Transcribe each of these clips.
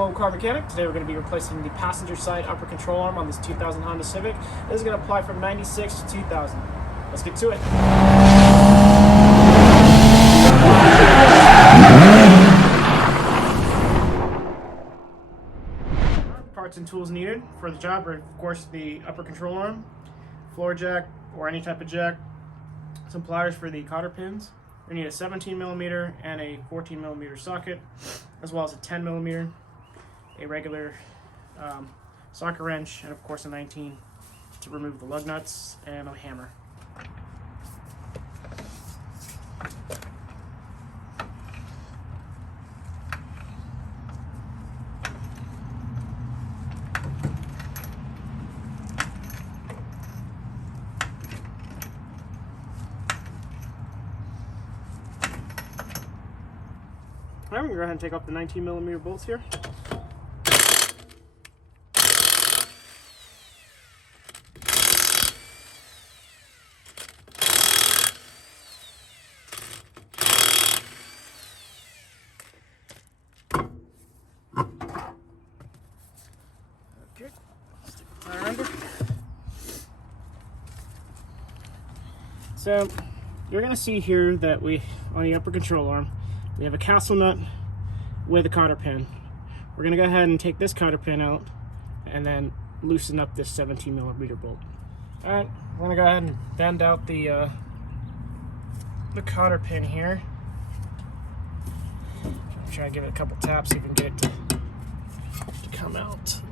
Mobile Car Mechanic. Today we're going to be replacing the passenger side upper control arm on this 2000 Honda Civic. This is going to apply from 96 to 2000. Let's get to it. Parts and tools needed for the job are, of course, the upper control arm, floor jack or any type of jack, some pliers for the cotter pins. We need a 17mm and a 14mm socket, as well as a 10mm, a regular socket wrench, and of course a 19 to remove the lug nuts, and a hammer. Alright, we're going to go ahead and take off the 19mm bolts here. Okay, stick the tire under. So, you're going to see here that on the upper control arm, we have a castle nut with a cotter pin. We're going to go ahead and take this cotter pin out and then loosen up this 17mm bolt. Alright, we're going to go ahead and bend out the cotter pin here. Try to give it a couple taps so you can get it to come out.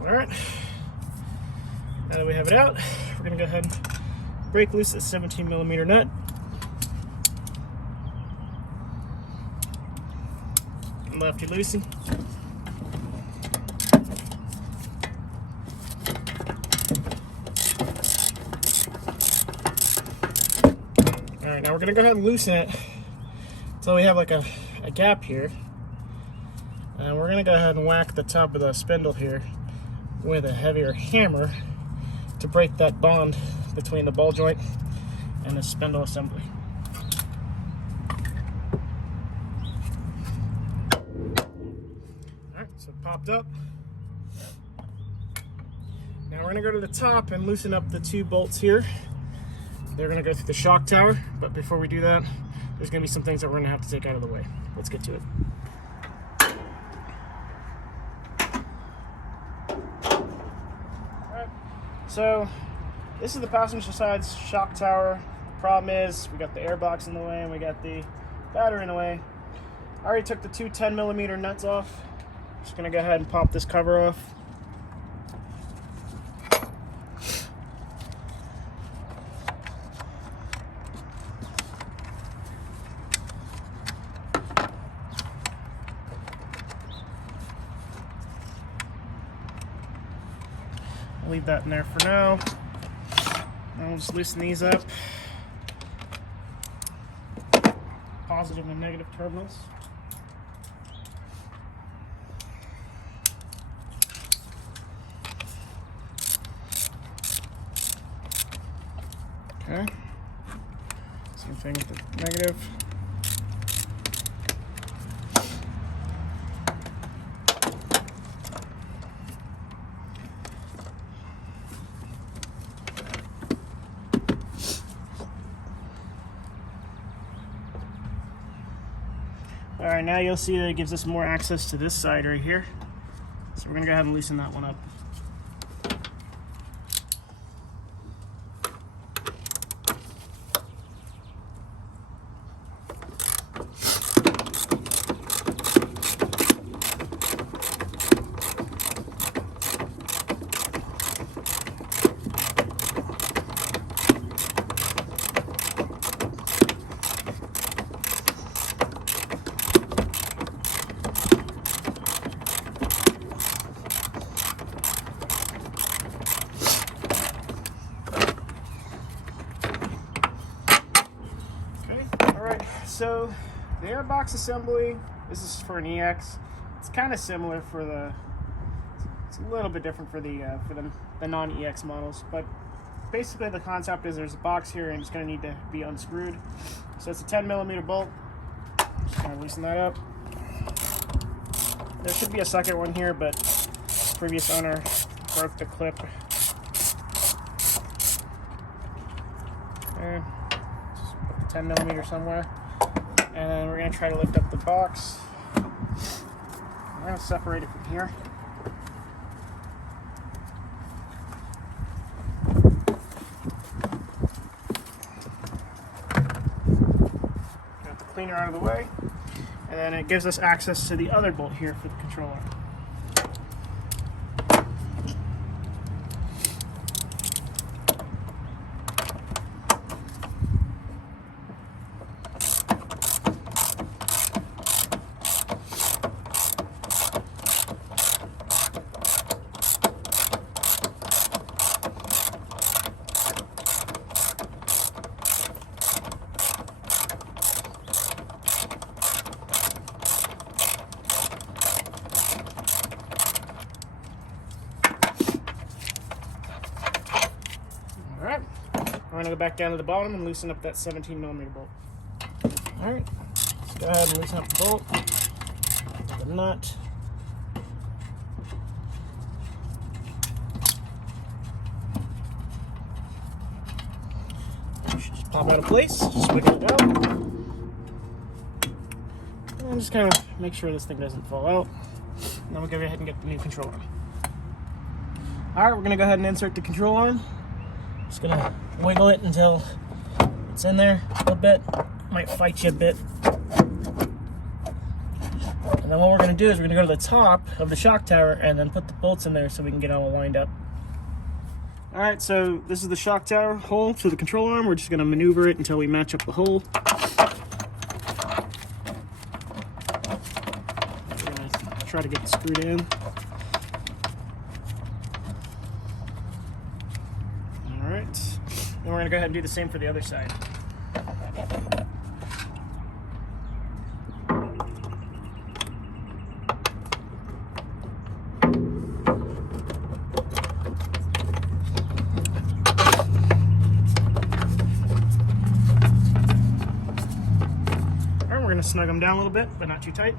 Alright, now that we have it out, we're going to go ahead and break loose this 17mm nut. And lefty loosey. Alright, now we're going to go ahead and loosen it until we have like a gap here. And we're going to go ahead and whack the top of the spindle here with a heavier hammer to break that bond between the ball joint and the spindle assembly. Alright, so it popped up. Now we're going to go to the top and loosen up the two bolts here. They're going to go through the shock tower, but before we do that, there's going to be some things that we're going to have to take out of the way. Let's get to it. So this is the passenger side shock tower. Problem is, we got the airbox in the way and we got the battery in the way. I already took the two 10mm nuts off. Just gonna go ahead and pop this cover off. Leave that in there for now. Now we'll just loosen these up. Positive and negative terminals. Okay. Same thing with the negative. Alright, now you'll see that it gives us more access to this side right here. So we're gonna go ahead and loosen that one up. So the airbox assembly, this is for an EX. It's kind of similar for the, it's a little bit different for the non-EX models, but basically the concept is there's a box here and it's going to need to be unscrewed. So it's a 10mm bolt. Just going to loosen that up. There should be a second one here, but the previous owner broke the clip. Okay. Just put the 10mm somewhere. And then we're going to try to lift up the box. We're going to separate it from here. Got the cleaner out of the way. And then it gives us access to the other bolt here for the controller. Alright, we're going to go back down to the bottom and loosen up that 17mm bolt. Alright, let's go ahead and loosen up the bolt, the nut. It should just pop out of place, just wiggle it out. And just kind of make sure this thing doesn't fall out. And then we'll go ahead and get the new control arm. Alright, we're going to go ahead and insert the control arm. Just gonna wiggle it until it's in there a little bit. Might fight you a bit. And then what we're gonna do is we're gonna go to the top of the shock tower and then put the bolts in there so we can get all lined up. All right, so this is the shock tower hole to the control arm. We're just gonna maneuver it until we match up the hole. We're gonna try to get it screwed in. And we're going to go ahead and do the same for the other side. Alright, we're going to snug them down a little bit, but not too tight.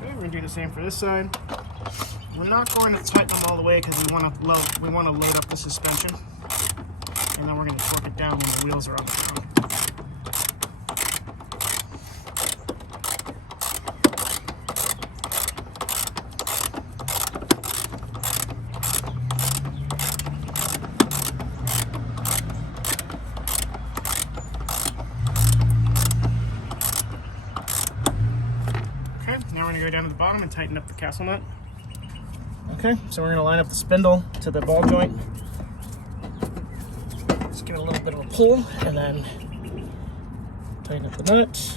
We're going to do the same for this side. We're not going to tighten them all the way because we want to load up the suspension, and then we're going to torque it down when the wheels are on the front. Now we're going to go down to the bottom and tighten up the castle nut. Okay, so we're going to line up the spindle to the ball joint. Just give it a little bit of a pull and then tighten up the nut.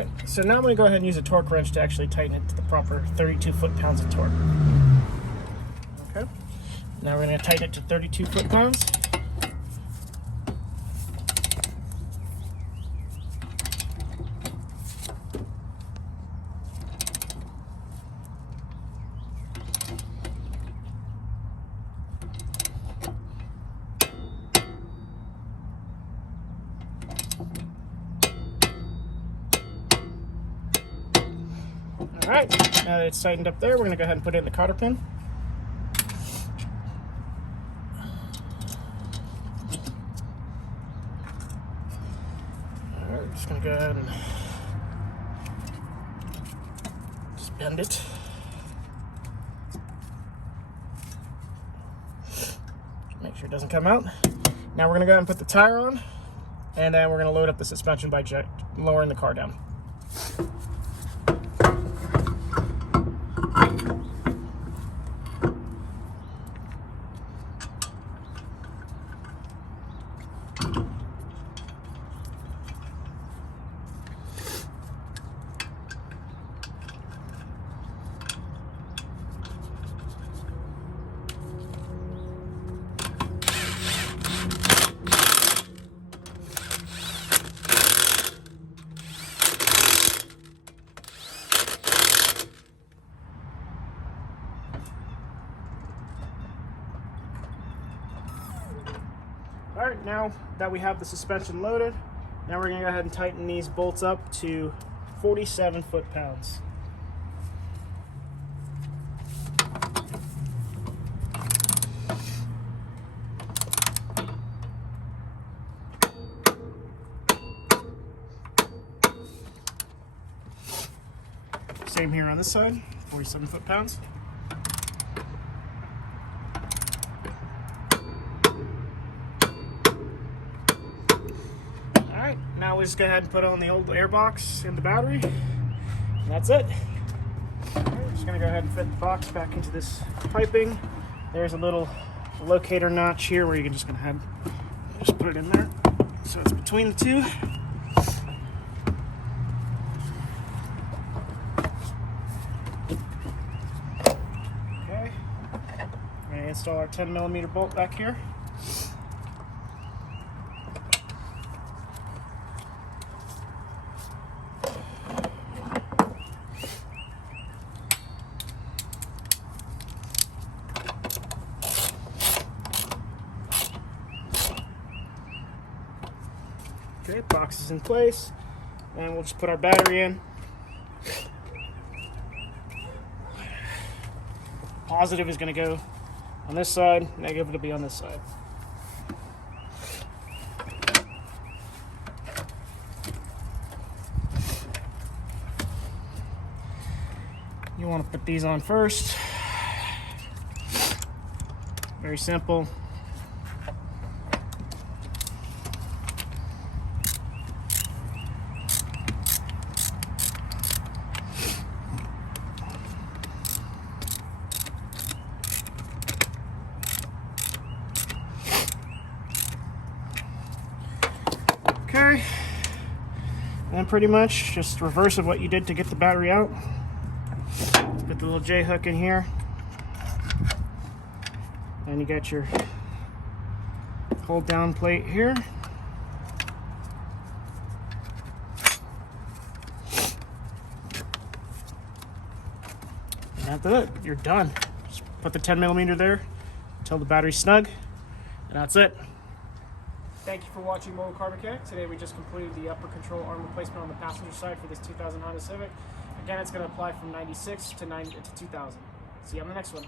Alright, so now I'm going to go ahead and use a torque wrench to actually tighten it to the proper 32 foot-pounds of torque. Okay, now we're going to tighten it to 32 foot-pounds. Alright, now that it's tightened up there, we're going to go ahead and put it in the cotter pin. Alright, we're just going to go ahead and just bend it. Make sure it doesn't come out. Now we're going to go ahead and put the tire on, and then we're going to load up the suspension by lowering the car down. Alright, now that we have the suspension loaded, now we're going to go ahead and tighten these bolts up to 47 foot-pounds. Same here on this side, 47 foot-pounds. Alright, now we just go ahead and put on the old air box and the battery, and that's it. Alright, we're just going to go ahead and fit the box back into this piping. There's a little locator notch here where you can just go ahead and just put it in there, so it's between the two. Okay, we're going to install our 10mm bolt back here. Okay, box is in place, and we'll just put our battery in. Positive is going to go on this side, negative will be on this side. You want to put these on first. Very simple. Okay, and pretty much just reverse of what you did to get the battery out. Put the little J hook in here, and you got your hold down plate here. And that's it, you're done. Just put the 10mm there until the battery's snug, and that's it. Thank you for watching Mobile Car Mechanic. Today we just completed the upper control arm replacement on the passenger side for this 2000 Honda Civic. Again, it's going to apply from 96 to 2000. See you on the next one.